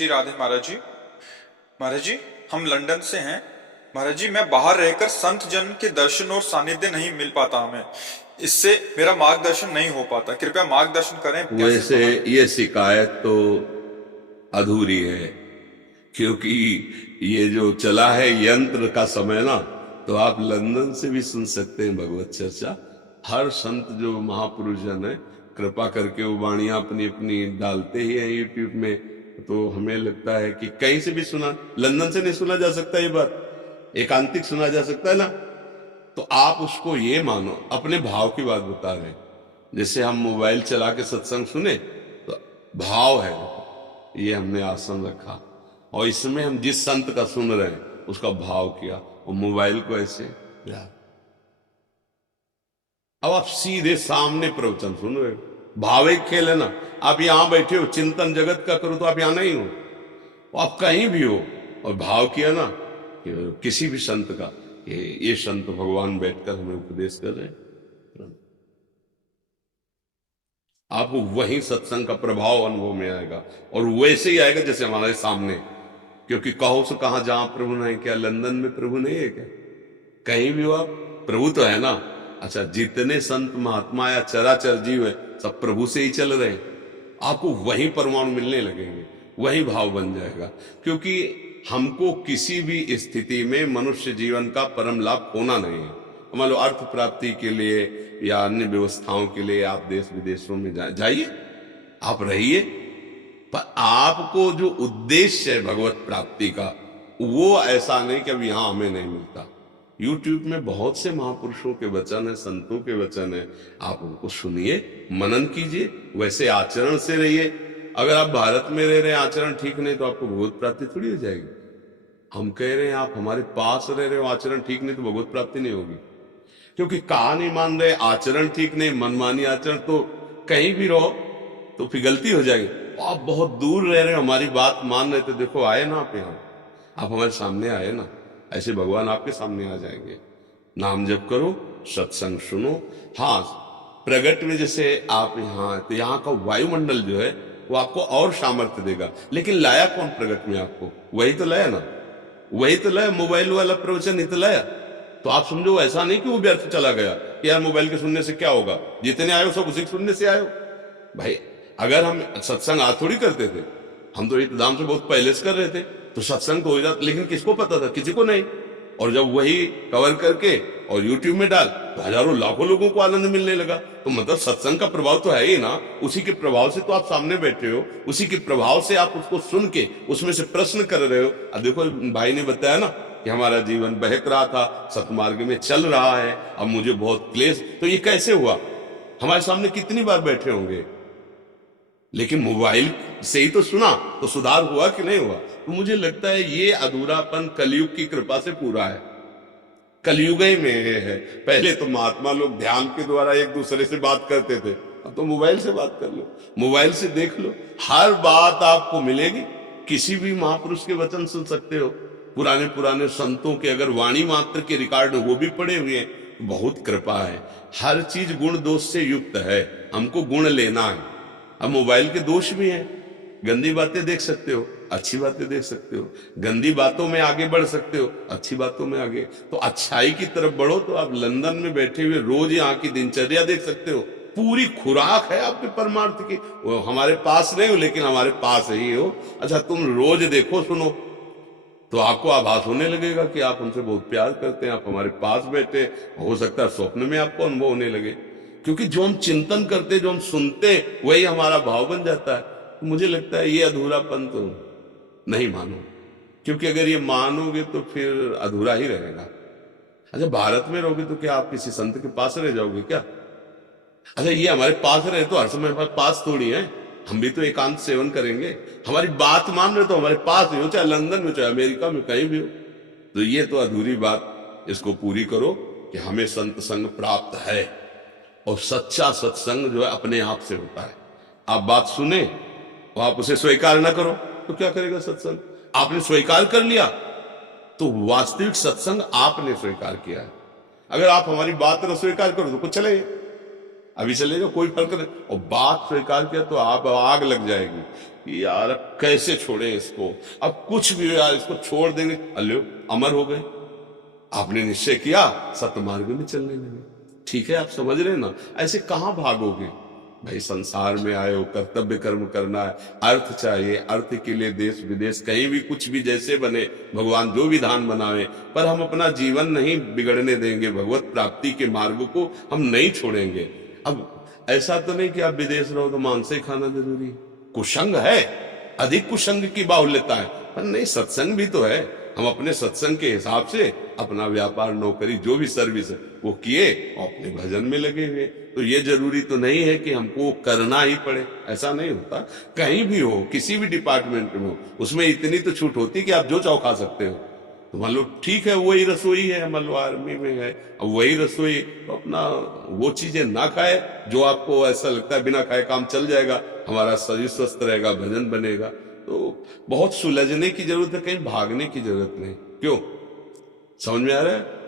श्री राधे महाराज जी। महाराज जी, हम लंदन से हैं। महाराज जी, मैं बाहर रहकर संत जन के दर्शन और सानिध्य नहीं मिल पाता हमें। इससे मेरा मार्गदर्शन नहीं हो पाता। कृपया मार्गदर्शन करें, कैसे वैसे बाहर। ये शिकायत तो अधूरी है, क्योंकि ये जो चला है यंत्र का समय ना, तो आप लंदन से भी सुन सकते हैं भगवत चर्चा। हर संत जो महापुरुष जन है, कृपा करके वो वाणियां अपनी अपनी डालते ही हैं यूट्यूब में। तो हमें लगता है कि कहीं से भी सुना, लंदन से नहीं सुना जा सकता, ये बात एकांतिक सुना जा सकता है ना। तो आप उसको ये मानो, अपने भाव की बात बता रहे हैं। जैसे हम मोबाइल चला के सत्संग सुने तो भाव है, ये हमने आसन रखा और इसमें हम जिस संत का सुन रहे हैं उसका भाव किया, और मोबाइल को ऐसे अब आप सीधे सामने प्रवचन सुन रहे हो। भाव एक खेल है ना। आप यहां बैठे हो, चिंतन जगत का करो तो आप यहां नहीं हो, आप कहीं भी हो और भाव किया ना कि किसी भी संत का, ये संत भगवान बैठकर हमें उपदेश कर रहे हैं, आपको वही सत्संग का प्रभाव अनुभव में आएगा। और वैसे ही आएगा जैसे हमारे सामने। क्योंकि कहो सो कहां जहां प्रभु नहीं, क्या लंदन में प्रभु नहीं है क्या? कहीं भी हो आप, प्रभु तो है ना। अच्छा, जितने संत महात्मा या चराचर जीव है सब प्रभु से ही चल रहे हैं। आपको वही परमाणु मिलने लगेंगे, वही भाव बन जाएगा। क्योंकि हमको किसी भी स्थिति में मनुष्य जीवन का परम लाभ होना नहीं है। मान लो अर्थ प्राप्ति के लिए या अन्य व्यवस्थाओं के लिए आप देश विदेशों में जाइए, आप रहिए, पर आपको जो उद्देश्य है भगवत प्राप्ति का, वो ऐसा नहीं कि अब यहां हमें नहीं मिलता। यूट्यूब में बहुत से महापुरुषों के वचन है, संतों के वचन है, आप उनको सुनिए, मनन कीजिए, वैसे आचरण से रहिए। अगर आप भारत में रह रहे हैं, आचरण ठीक नहीं, तो आपको भगवत प्राप्ति थोड़ी हो जाएगी। हम कह रहे हैं आप हमारे पास रह रहे हो, आचरण ठीक नहीं, तो भगवत प्राप्ति नहीं होगी। क्योंकि कहा नहीं मान रहे, आचरण ठीक नहीं, मनमानी आचरण, तो कहीं भी रहो तो फिर गलती हो जाएगी। आप बहुत दूर रह रहे हो, हमारी बात मान रहे, तो देखो आए ना आप यहां, आप हमारे सामने आए ना, ऐसे भगवान आपके सामने आ जाएंगे। नाम जप करो, सत्संग सुनो। हाँ, प्रगट में जैसे आप यहाँ, तो यहाँ का वायुमंडल जो है वो आपको और सामर्थ्य देगा। लेकिन लाया कौन प्रगट में आपको? वही तो लाया ना, वही तो लाया, मोबाइल वाला प्रवचन ही तो लाया। तो आप समझो ऐसा नहीं कि वो व्यर्थ चला गया कि यार मोबाइल के सुनने से क्या होगा, जितने आए हो सब उसी के सुनने से आए हो। भाई अगर हम सत्संग आज थोड़ी करते थे, हम तो इंतजाम से बहुत पहले से कर रहे थे, तो सत्संग तो हो जाता, लेकिन किसको पता था? किसी को नहीं। और जब वही कवर करके और यूट्यूब में डाल तो हजारों लाखों लोगों को आनंद मिलने लगा। तो मतलब सत्संग का प्रभाव तो है ही ना, उसी के प्रभाव से तो आप सामने बैठे हो, उसी के प्रभाव से आप उसको सुन के उसमें से प्रश्न कर रहे हो। अब देखो भाई ने बताया ना कि हमारा जीवन बहक रहा था, सतमार्ग में चल रहा है, अब मुझे बहुत क्लेश। तो ये कैसे हुआ? हमारे सामने कितनी बार बैठे होंगे, लेकिन मोबाइल से ही तो सुना, तो सुधार हुआ कि नहीं हुआ? तो मुझे लगता है ये अधूरापन कलयुग की कृपा से पूरा है। कलयुग ही में है। पहले तो महात्मा लोग ध्यान के द्वारा एक दूसरे से बात करते थे, अब तो मोबाइल से बात कर लो, मोबाइल से देख लो, हर बात आपको मिलेगी। किसी भी महापुरुष के वचन सुन सकते हो, पुराने पुराने संतों के अगर वाणी मात्र के रिकॉर्ड वो भी पड़े हुए हैं। बहुत कृपा है, हर चीज गुण दोष से युक्त है, हमको गुण लेना है। अब मोबाइल के दोष भी हैं, गंदी बातें देख सकते हो, अच्छी बातें देख सकते हो, गंदी बातों में आगे बढ़ सकते हो, अच्छी बातों में आगे। तो अच्छाई की तरफ बढ़ो, तो आप लंदन में बैठे हुए रोज यहाँ की दिनचर्या देख सकते हो। पूरी खुराक है आपके परमार्थ की। वो हमारे पास नहीं हो, लेकिन हमारे पास ही हो। अच्छा, तुम रोज देखो सुनो, तो आपको आभास होने लगेगा कि आप हमसे बहुत प्यार करते हैं, आप हमारे पास बैठे। हो सकता है स्वप्न में आपको अनुभव होने लगे, क्योंकि जो हम चिंतन करते, जो हम सुनते, वही हमारा भाव बन जाता है। तो मुझे लगता है ये अधूरापन तो नहीं मानो, क्योंकि अगर ये मानोगे तो फिर अधूरा ही रहेगा। अच्छा, भारत में रहोगे तो क्या आप किसी संत के पास रह जाओगे क्या? अच्छा, ये हमारे पास रहे तो हर समय हमारे पास थोड़ी है, हम भी तो एकांत सेवन करेंगे। हमारी बात मान रहे तो हमारे पास ही हो, चाहे लंदन में, चाहे अमेरिका में, कहीं भी हो। तो ये तो अधूरी बात, इसको पूरी करो कि हमें संत संग प्राप्त है। और सच्चा सत्संग जो है अपने आप से होता है। आप बात सुने और आप उसे स्वीकार ना करो तो क्या करेगा सत्संग? आपने स्वीकार कर लिया तो वास्तविक सत्संग आपने स्वीकार किया है। अगर आप हमारी बात न स्वीकार करो तो कुछ चले। अभी चले जाओ, कोई फर्क नहीं। और बात स्वीकार किया तो आप आग लग जाएगी कि यार अब कैसे छोड़े इसको, अब कुछ भी हो यार इसको छोड़ देंगे, अल्लो अमर हो गए। आपने निश्चय किया, सत्य मार्ग में चलने लगे। ठीक है, आप समझ रहे हैं ना, ऐसे कहां भागोगे भाई। संसार में आए हो, कर्तव्य कर्म करना है, अर्थ चाहिए, अर्थ के लिए देश विदेश कहीं भी कुछ भी जैसे बने, भगवान जो विधान बनावे, पर हम अपना जीवन नहीं बिगड़ने देंगे, भगवत प्राप्ति के मार्ग को हम नहीं छोड़ेंगे। अब ऐसा तो नहीं कि आप विदेश रहो तो मांस ही खाना जरूरी है, कुसंग है, अधिक कुसंग की बाहुल्यता है, पर नहीं सत्संग भी तो है। हम अपने सत्संग के हिसाब से अपना व्यापार नौकरी जो भी सर्विस है वो किए और अपने भजन में लगे हुए। तो ये जरूरी तो नहीं है कि हमको करना ही पड़े, ऐसा नहीं होता। कहीं भी हो, किसी भी डिपार्टमेंट में हो, उसमें इतनी तो छूट होती कि आप जो चाहो खा सकते हो। तो मान लो ठीक है वही रसोई है, मान लो आर्मी में है, अब वही रसोई, तो अपना वो चीजें ना खाए जो आपको ऐसा लगता है बिना खाए काम चल जाएगा, हमारा शरीर स्वस्थ रहेगा, भजन बनेगा। तो बहुत सुलझने की जरूरत है, कहीं भागने की जरूरत नहीं। क्यों, समझ में आ रहा है?